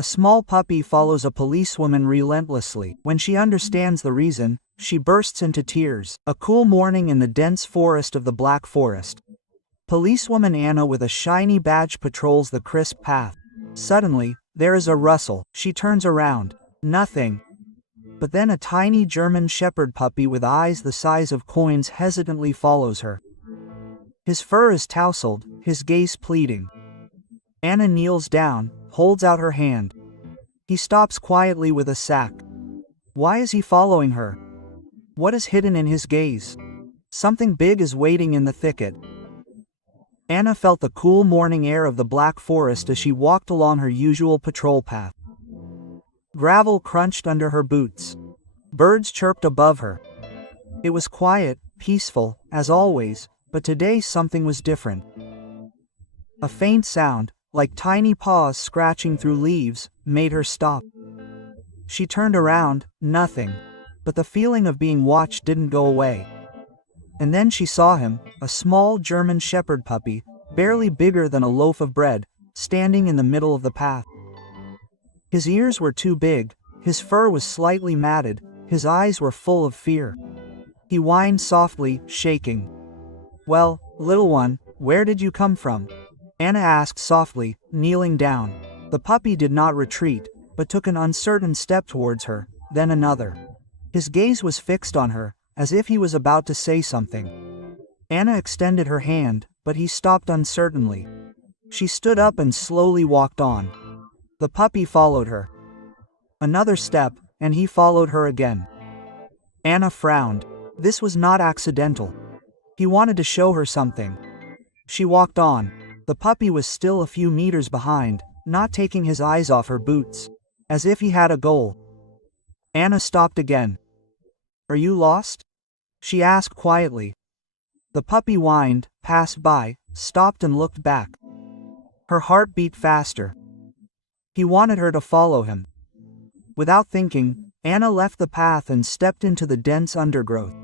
A small puppy follows a policewoman relentlessly. When she understands the reason, she bursts into tears. A cool morning in the dense forest of the Black Forest. Policewoman Anna with a shiny badge patrols the crisp path. Suddenly, there is a rustle. She turns around. Nothing. But then a tiny German shepherd puppy with eyes the size of coins hesitantly follows her. His fur is tousled, his gaze pleading. Anna kneels down, holds out her hand. He stops quietly with a sack. Why is he following her? What is hidden in his gaze? Something big is waiting in the thicket. Anna felt the cool morning air of the Black Forest as she walked along her usual patrol path. Gravel crunched under her boots. Birds chirped above her. It was quiet, peaceful, as always, but today something was different. A faint sound, like tiny paws scratching through leaves, made her stop. She turned around, nothing. But the feeling of being watched didn't go away. And then she saw him, a small German shepherd puppy, barely bigger than a loaf of bread, standing in the middle of the path. His ears were too big, his fur was slightly matted, his eyes were full of fear. He whined softly, shaking. "Well, little one, where did you come from?" Anna asked softly, kneeling down. The puppy did not retreat, but took an uncertain step towards her, then another. His gaze was fixed on her, as if he was about to say something. Anna extended her hand, but he stopped uncertainly. She stood up and slowly walked on. The puppy followed her. Another step, and he followed her again. Anna frowned. This was not accidental. He wanted to show her something. She walked on. The puppy was still a few meters behind, not taking his eyes off her boots, as if he had a goal. Anna stopped again. "Are you lost?" she asked quietly. The puppy whined, passed by, stopped and looked back. Her heart beat faster. He wanted her to follow him. Without thinking, Anna left the path and stepped into the dense undergrowth.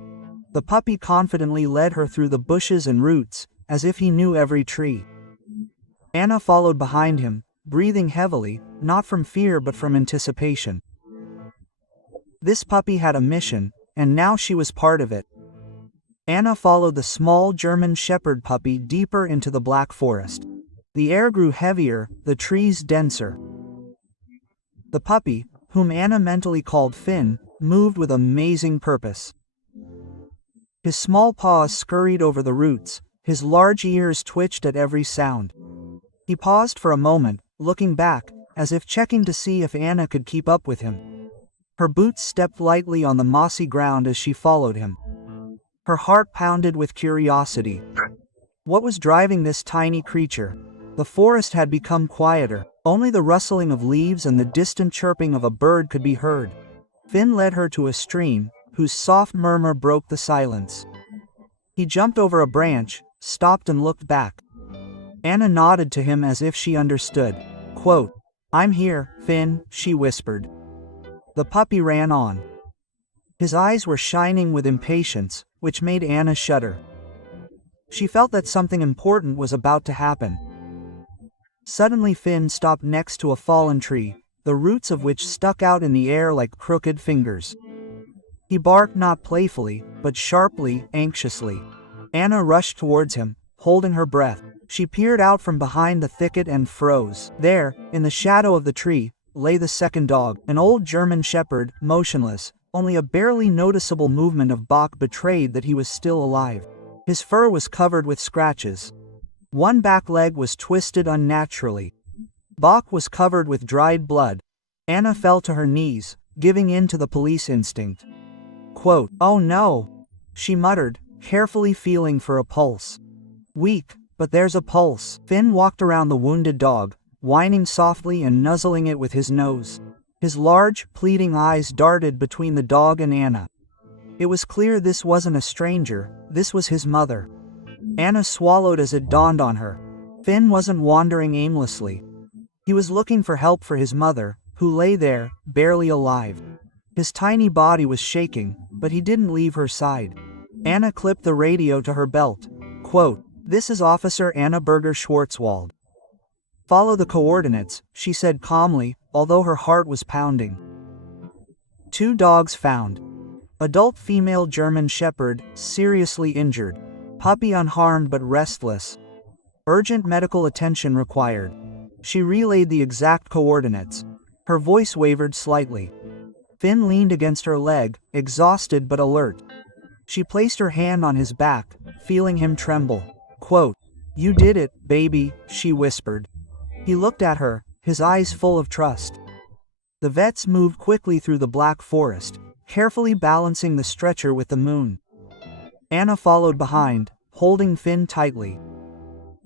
The puppy confidently led her through the bushes and roots, as if he knew every tree. Anna followed behind him, breathing heavily, not from fear but from anticipation. This puppy had a mission, and now she was part of it. Anna followed the small German shepherd puppy deeper into the Black Forest. The air grew heavier, the trees denser. The puppy, whom Anna mentally called Finn, moved with amazing purpose. His small paws scurried over the roots, his large ears twitched at every sound. He paused for a moment, looking back, as if checking to see if Anna could keep up with him. Her boots stepped lightly on the mossy ground as she followed him. Her heart pounded with curiosity. What was driving this tiny creature? The forest had become quieter. Only the rustling of leaves and the distant chirping of a bird could be heard. Finn led her to a stream, whose soft murmur broke the silence. He jumped over a branch, stopped and looked back. Anna nodded to him as if she understood. Quote, "I'm here, Finn," she whispered. The puppy ran on. His eyes were shining with impatience, which made Anna shudder. She felt that something important was about to happen. Suddenly Finn stopped next to a fallen tree, the roots of which stuck out in the air like crooked fingers. He barked not playfully, but sharply, anxiously. Anna rushed towards him, holding her breath. She peered out from behind the thicket and froze. There, in the shadow of the tree, lay the second dog, an old German shepherd, motionless. Only a barely noticeable movement of Bach betrayed that he was still alive. His fur was covered with scratches. One back leg was twisted unnaturally. Bach was covered with dried blood. Anna fell to her knees, giving in to the police instinct. Quote, "Oh no," she muttered, carefully feeling for a pulse. Weak, but there's a pulse. Finn walked around the wounded dog, whining softly and nuzzling it with his nose. His large, pleading eyes darted between the dog and Anna. It was clear this wasn't a stranger, this was his mother. Anna swallowed as it dawned on her. Finn wasn't wandering aimlessly. He was looking for help for his mother, who lay there, barely alive. His tiny body was shaking, but he didn't leave her side. Anna clipped the radio to her belt. Quote, "This is Officer Anna Berger Schwarzwald. Follow the coordinates, she said calmly, although her heart was pounding. 2 dogs found. Adult female German Shepherd, seriously injured. Puppy unharmed but restless. Urgent medical attention required. She relayed the exact coordinates. Her voice wavered slightly. Finn leaned against her leg, exhausted but alert. She placed her hand on his back, feeling him tremble. Quote, "You did it, baby," she whispered. He looked at her, his eyes full of trust. The vets moved quickly through the black forest, carefully balancing the stretcher with the moon. Anna followed behind, holding Finn tightly.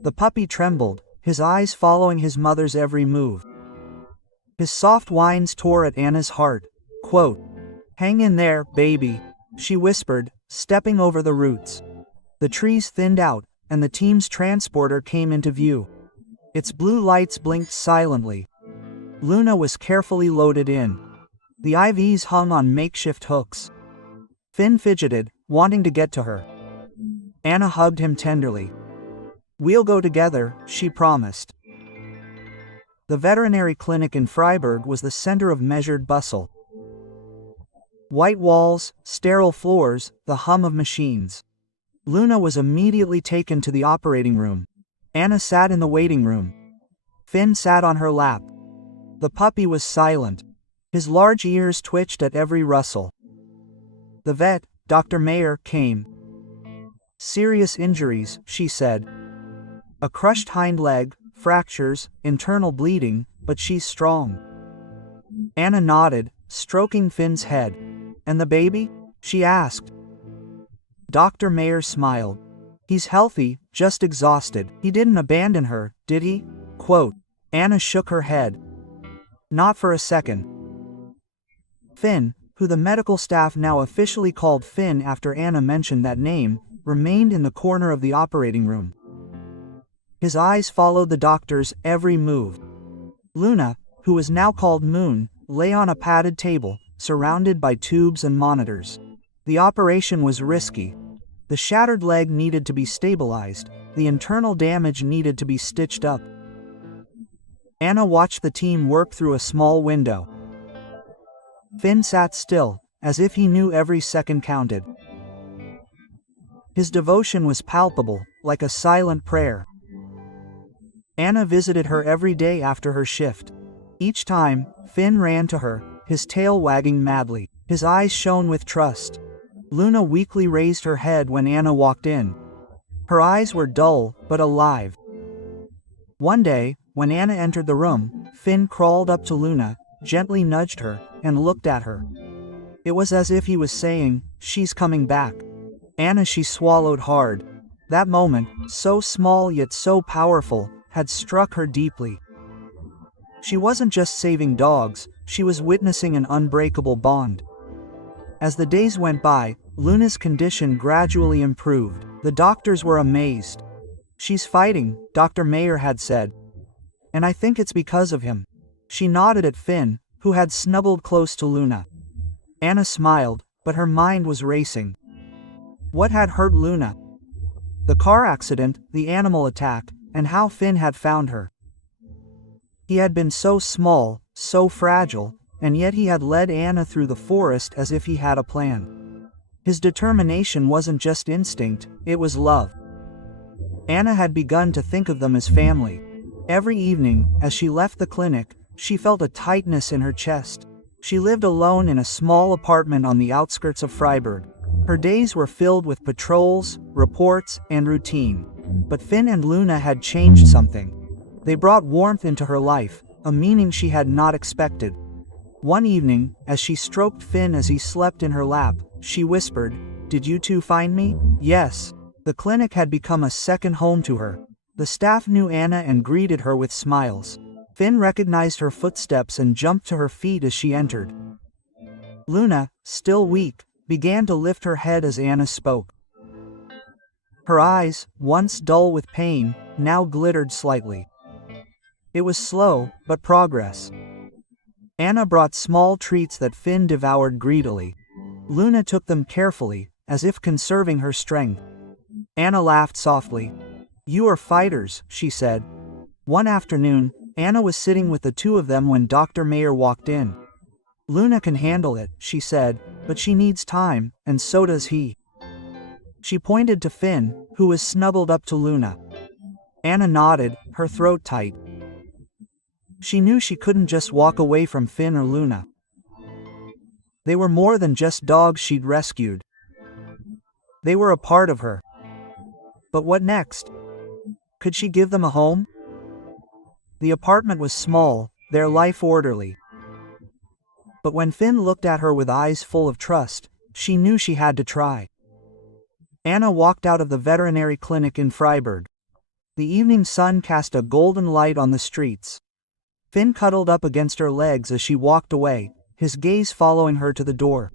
The puppy trembled, his eyes following his mother's every move. His soft whines tore at Anna's heart. Quote, "Hang in there, baby," she whispered, stepping over the roots. The trees thinned out, and the team's transporter came into view. Its blue lights blinked silently. Luna was carefully loaded in. The IVs hung on makeshift hooks. Finn fidgeted, wanting to get to her. Anna hugged him tenderly. "We'll go together," she promised. The veterinary clinic in Freiburg was the center of measured bustle. White walls, sterile floors, the hum of machines. Luna was immediately taken to the operating room. Anna sat in the waiting room. Finn sat on her lap. The puppy was silent. His large ears twitched at every rustle. The vet, Dr. Mayer, came. "Serious injuries," she said. "A crushed hind leg, fractures, internal bleeding, but she's strong." Anna nodded, stroking Finn's head. "And the baby?" she asked. Dr. Mayer smiled. "He's healthy, just exhausted. He didn't abandon her, did he?" Quote. Anna shook her head. "Not for a second." Finn, who the medical staff now officially called Finn after Anna mentioned that name, remained in the corner of the operating room. His eyes followed the doctor's every move. Luna, who was now called Moon, lay on a padded table, surrounded by tubes and monitors. The operation was risky. The shattered leg needed to be stabilized, the internal damage needed to be stitched up. Anna watched the team work through a small window. Finn sat still, as if he knew every second counted. His devotion was palpable, like a silent prayer. Anna visited her every day after her shift. Each time, Finn ran to her, his tail wagging madly. His eyes shone with trust. Luna weakly raised her head when Anna walked in. Her eyes were dull, but alive. One day, when Anna entered the room, Finn crawled up to Luna, gently nudged her, and looked at her. It was as if he was saying, "She's coming back." Anna, she swallowed hard. That moment, so small yet so powerful, had struck her deeply. She wasn't just saving dogs, she was witnessing an unbreakable bond. As the days went by, Luna's condition gradually improved. The doctors were amazed. "She's fighting," Dr. Mayer had said. "And I think it's because of him." She nodded at Finn, who had snuggled close to Luna. Anna smiled, but her mind was racing. What had hurt Luna? The car accident, the animal attack, and how Finn had found her. He had been so small, so fragile, and yet he had led Anna through the forest as if he had a plan. His determination wasn't just instinct, it was love. Anna had begun to think of them as family. Every evening, as she left the clinic, she felt a tightness in her chest. She lived alone in a small apartment on the outskirts of Freiburg. Her days were filled with patrols, reports, and routine. But Finn and Luna had changed something. They brought warmth into her life, a meaning she had not expected. One evening, as she stroked Finn as he slept in her lap, she whispered, "Did you two find me?" Yes. The clinic had become a second home to her. The staff knew Anna and greeted her with smiles. Finn recognized her footsteps and jumped to her feet as she entered. Luna, still weak, began to lift her head as Anna spoke. Her eyes, once dull with pain, now glittered slightly. It was slow, but progress. Anna brought small treats that Finn devoured greedily. Luna took them carefully, as if conserving her strength. Anna laughed softly. "You are fighters," she said. One afternoon, Anna was sitting with the two of them when Dr. Mayer walked in. "Luna can handle it," she said, "but she needs time, and so does he." She pointed to Finn, who was snuggled up to Luna. Anna nodded, her throat tight. She knew she couldn't just walk away from Finn or Luna. They were more than just dogs she'd rescued. They were a part of her. But what next? Could she give them a home? The apartment was small, their life orderly. But when Finn looked at her with eyes full of trust, she knew she had to try. Anna walked out of the veterinary clinic in Freiburg. The evening sun cast a golden light on the streets. Finn cuddled up against her legs as she walked away, his gaze following her to the door.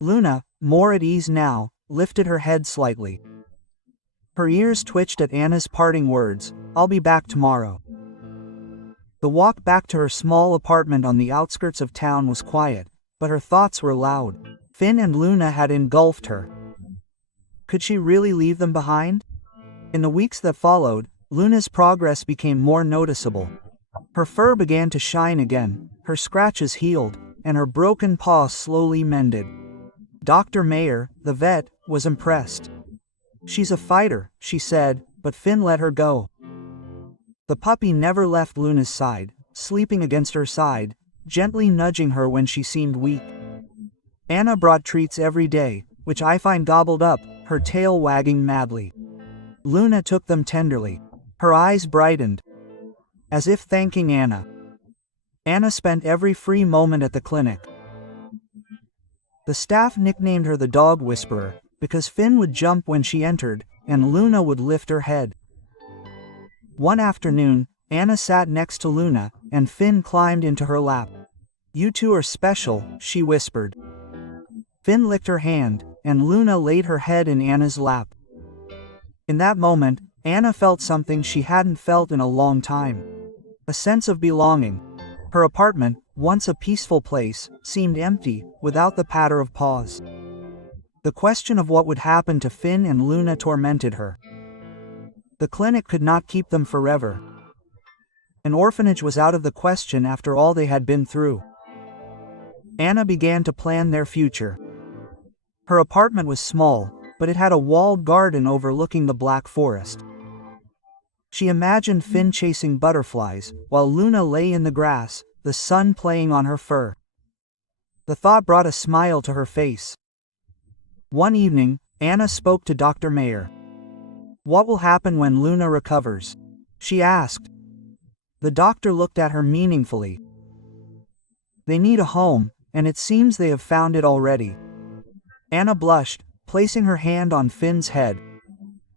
Luna, more at ease now, lifted her head slightly. Her ears twitched at Anna's parting words, "I'll be back tomorrow." The walk back to her small apartment on the outskirts of town was quiet, but her thoughts were loud. Finn and Luna had engulfed her. Could she really leave them behind? In the weeks that followed, Luna's progress became more noticeable. Her fur began to shine again, her scratches healed, and her broken paw slowly mended. Dr. Mayer, the vet, was impressed. "She's a fighter," she said, but Finn let her go. The puppy never left Luna's side, sleeping against her side, gently nudging her when she seemed weak. Anna brought treats every day, which I find gobbled up, her tail wagging madly. Luna took them tenderly. Her eyes brightened, as if thanking Anna. Anna spent every free moment at the clinic. The staff nicknamed her the Dog Whisperer, because Finn would jump when she entered, and Luna would lift her head. One afternoon, Anna sat next to Luna, and Finn climbed into her lap. "You two are special," she whispered. Finn licked her hand, and Luna laid her head in Anna's lap. In that moment, Anna felt something she hadn't felt in a long time. A sense of belonging. Her apartment, once a peaceful place, seemed empty, without the patter of paws. The question of what would happen to Finn and Luna tormented her. The clinic could not keep them forever. An orphanage was out of the question after all they had been through. Anna began to plan their future. Her apartment was small, but it had a walled garden overlooking the Black Forest. She imagined Finn chasing butterflies, while Luna lay in the grass, the sun playing on her fur. The thought brought a smile to her face. One evening, Anna spoke to Dr. Mayer. "What will happen when Luna recovers?" she asked. The doctor looked at her meaningfully. "They need a home, and it seems they have found it already." Anna blushed, placing her hand on Finn's head.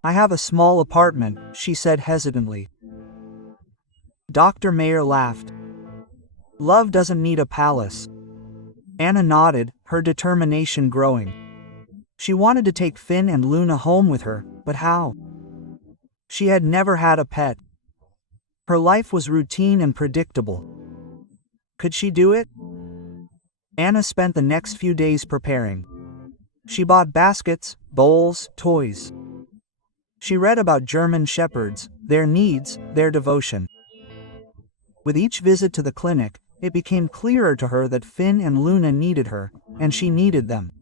"I have a small apartment," she said hesitantly. Dr. Mayer laughed. "Love doesn't need a palace." Anna nodded, her determination growing. She wanted to take Finn and Luna home with her, but how? She had never had a pet. Her life was routine and predictable. Could she do it? Anna spent the next few days preparing. She bought baskets, bowls, toys. She read about German shepherds, their needs, their devotion. With each visit to the clinic, it became clearer to her that Finn and Luna needed her, and she needed them.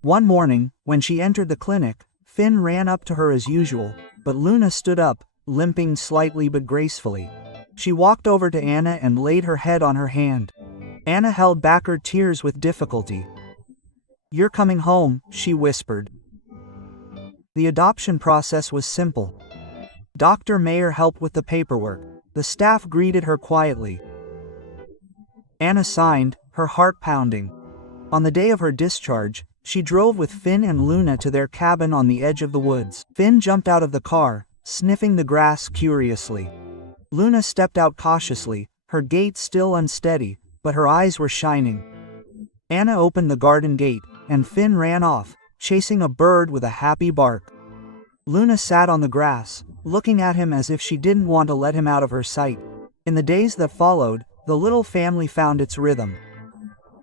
One morning, when she entered the clinic, Finn ran up to her as usual, but Luna stood up, limping slightly but gracefully. She walked over to Anna and laid her head on her hand. Anna held back her tears with difficulty. "You're coming home," she whispered. The adoption process was simple. Dr. Mayer helped with the paperwork. The staff greeted her quietly. Anna signed, her heart pounding. On the day of her discharge, she drove with Finn and Luna to their cabin on the edge of the woods. Finn jumped out of the car, sniffing the grass curiously. Luna stepped out cautiously, her gait still unsteady, but her eyes were shining. Anna opened the garden gate, and Finn ran off, chasing a bird with a happy bark. Luna sat on the grass, looking at him as if she didn't want to let him out of her sight. In the days that followed, the little family found its rhythm.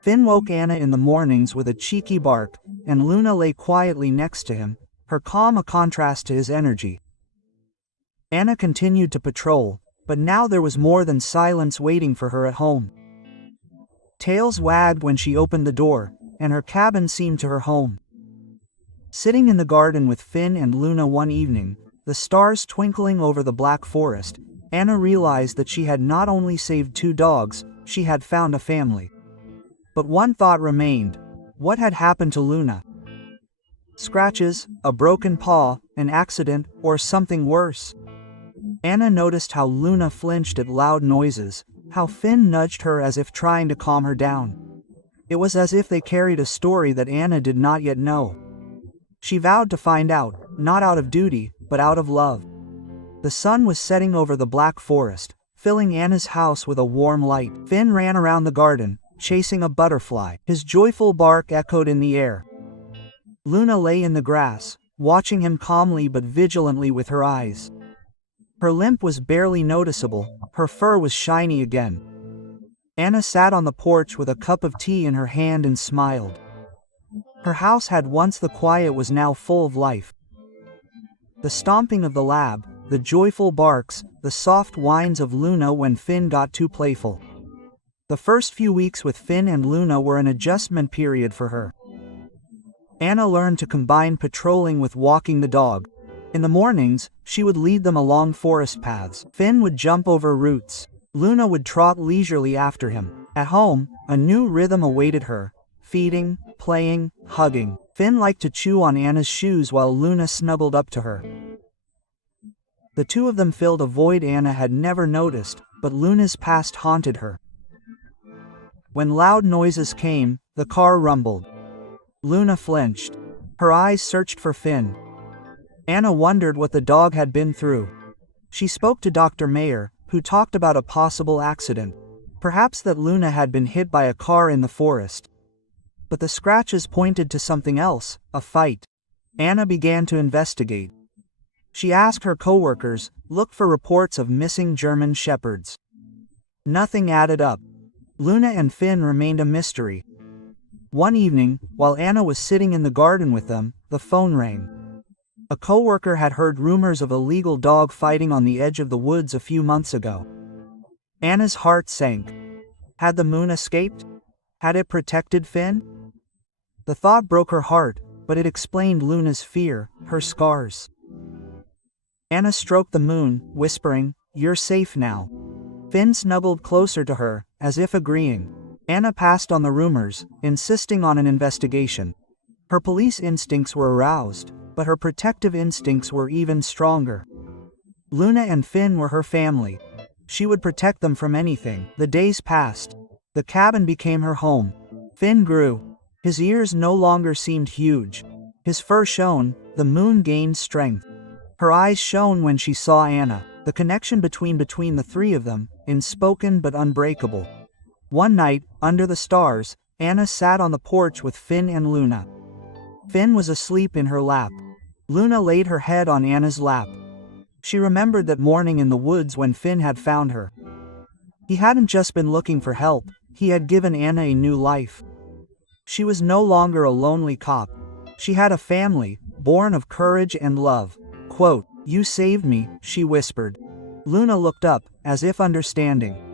Finn woke Anna in the mornings with a cheeky bark, and Luna lay quietly next to him, her calm a contrast to his energy. Anna continued to patrol, but now there was more than silence waiting for her at home. Tails wagged when she opened the door, and her cabin seemed to her home. Sitting in the garden with Finn and Luna one evening, the stars twinkling over the black forest, Anna realized that she had not only saved 2 dogs, she had found a family. But one thought remained. What had happened to Luna? Scratches, a broken paw, an accident, or something worse? Anna noticed how Luna flinched at loud noises, how Finn nudged her as if trying to calm her down. It was as if they carried a story that Anna did not yet know. She vowed to find out, not out of duty, but out of love. The sun was setting over the black forest, filling Anna's house with a warm light. Finn ran around the garden, chasing a butterfly. His joyful bark echoed in the air. Luna lay in the grass, watching him calmly but vigilantly with her eyes. Her limp was barely noticeable, her fur was shiny again. Anna sat on the porch with a cup of tea in her hand and smiled. Her house had once the quiet was now full of life. The stomping of the lab, the joyful barks, the soft whines of Luna when Finn got too playful. The first few weeks with Finn and Luna were an adjustment period for her. Anna learned to combine patrolling with walking the dog. In the mornings, she would lead them along forest paths. Finn would jump over roots. Luna would trot leisurely after him. At home, a new rhythm awaited her. Feeding, playing, hugging. Finn liked to chew on Anna's shoes while Luna snuggled up to her. The 2 of them filled a void Anna had never noticed, but Luna's past haunted her. When loud noises came, the car rumbled. Luna flinched. Her eyes searched for Finn. Anna wondered what the dog had been through. She spoke to Dr. Mayer, who talked about a possible accident. Perhaps that Luna had been hit by a car in the forest. But the scratches pointed to something else, a fight. Anna began to investigate. She asked her coworkers, looked for reports of missing German shepherds. Nothing added up. Luna and Finn remained a mystery. One evening, while Anna was sitting in the garden with them, the phone rang. A coworker had heard rumors of illegal dog fighting on the edge of the woods a few months ago. Anna's heart sank. Had the moon escaped? Had it protected Finn? The thought broke her heart, but it explained Luna's fear, her scars. Anna stroked the moon, whispering, "You're safe now." Finn snuggled closer to her, as if agreeing. Anna passed on the rumors, insisting on an investigation. Her police instincts were aroused, but her protective instincts were even stronger. Luna and Finn were her family. She would protect them from anything. The days passed. The cabin became her home. Finn grew. His ears no longer seemed huge. His fur shone, the moon gained strength. Her eyes shone when she saw Anna, the connection between the 3 of them, unspoken but unbreakable. One night, under the stars, Anna sat on the porch with Finn and Luna. Finn was asleep in her lap. Luna laid her head on Anna's lap. She remembered that morning in the woods when Finn had found her. He hadn't just been looking for help, he had given Anna a new life. She was no longer a lonely cop. She had a family, born of courage and love. Quote, "You saved me," she whispered. Luna looked up, as if understanding.